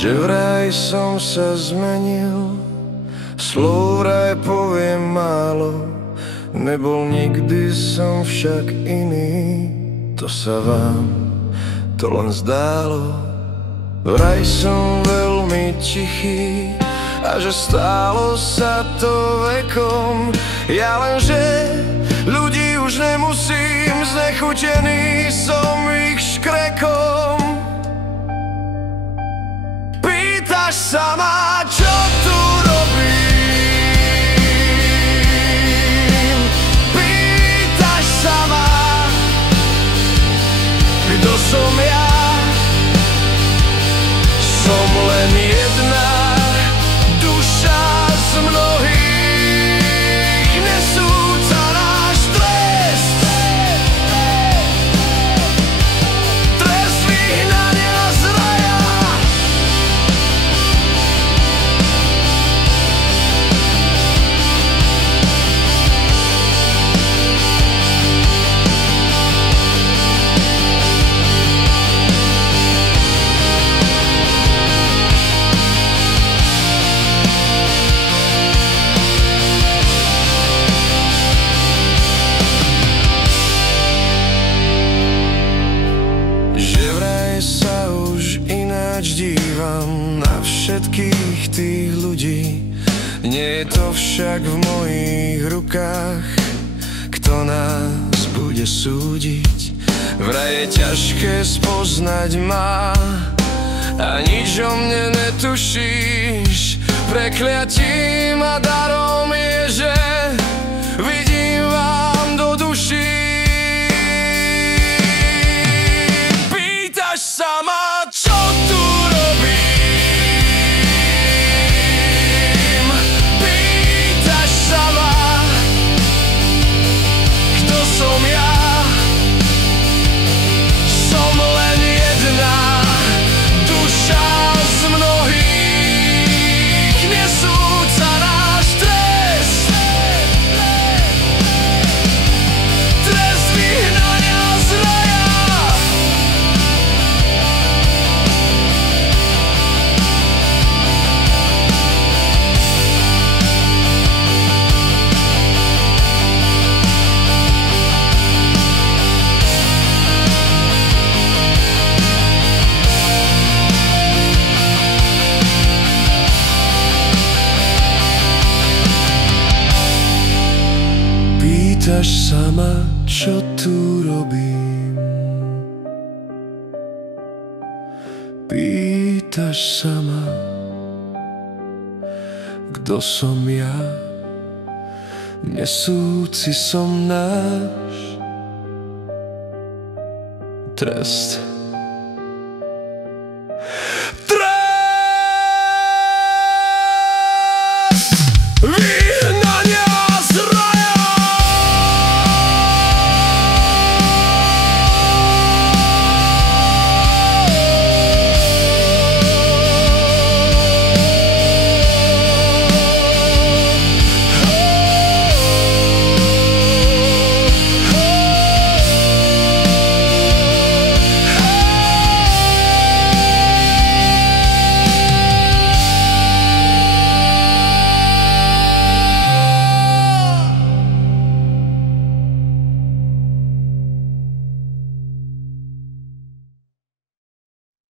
že vraj som sa zmenil, slov vraj poviem málo, nebol nikdy som však iný. To sa vám to len zdálo. Vraj som veľmi tichý a že stálo sa to vekom. Ja lenže ľudí už nemusím, znechutený som ich škrekom. Pýtaš sa ma, čo tu robím? Pýtaš sa ma, kto som ja? Som len jedna duša z mnohých, nesúca náš trest, trest vyhnania z raja. Dívam na všetkých tých ľudí, nie je to však v mojich rukách, kto nás bude súdiť. Vraj je ťažké spoznať ma a nič o mne netušíš. Prekliatím a darom je, že vidím vám do duší. Pýtaš sa ma, čo tu pýtaš sa ma, čo tu robím? Pýtaš sa ma, kto som ja? Nesúci som náš trest.